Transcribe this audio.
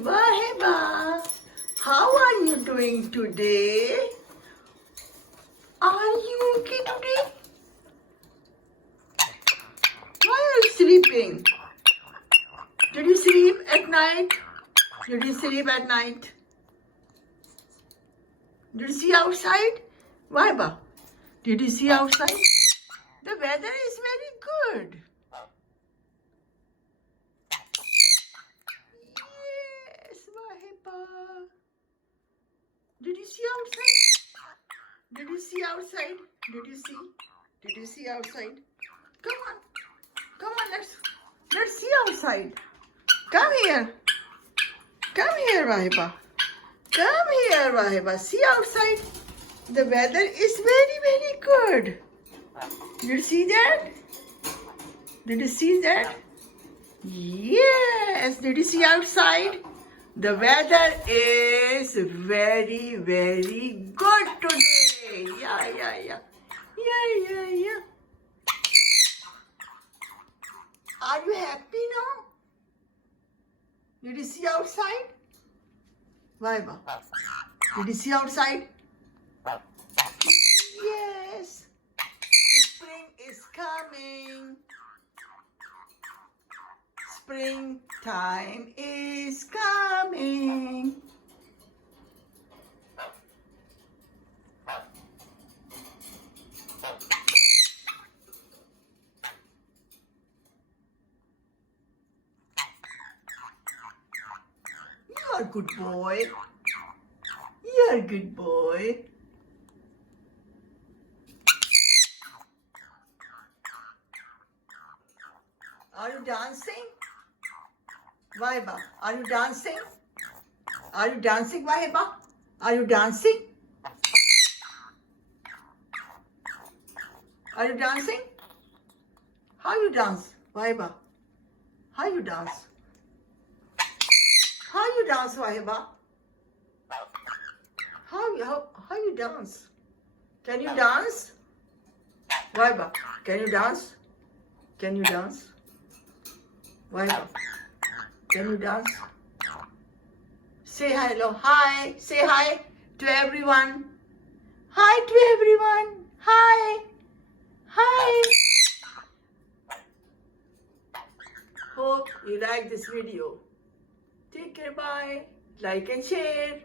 Waheba, how are you doing today? Are you okay today? Why are you sleeping? Did you sleep at night? Did you sleep at night? Did you see outside? Waheba, did you see outside? The weather is very good. Yes, Waheba. Did you see outside? Did you see outside? Did you see? Did you see outside? Come on. Come on, let's see outside. Come here. Come here, Waheba. Come here, Waheba. See outside. The weather is very, very good. Did you see that? Did you see that? Yes. Did you see outside? The weather is very, very good today. Yeah. Yeah. Are you happy now? Did you see outside? Waheba, did you see outside? Yes. Spring is coming. Springtime is coming. You're a good boy. You're a good boy. Are you dancing? Waheba, are you dancing? Are you dancing, Waheba? Are you dancing? Are you dancing? How you dance, Waheba? How you dance? How you dance, Waheba? How you dance? Can you dance? Waheba, can you dance? Can you dance? Waheba, can you dance? Say hello. Hi. Say hi to everyone. Hi to everyone. Hi. Hope you like this video. Take care. Bye. Like and share.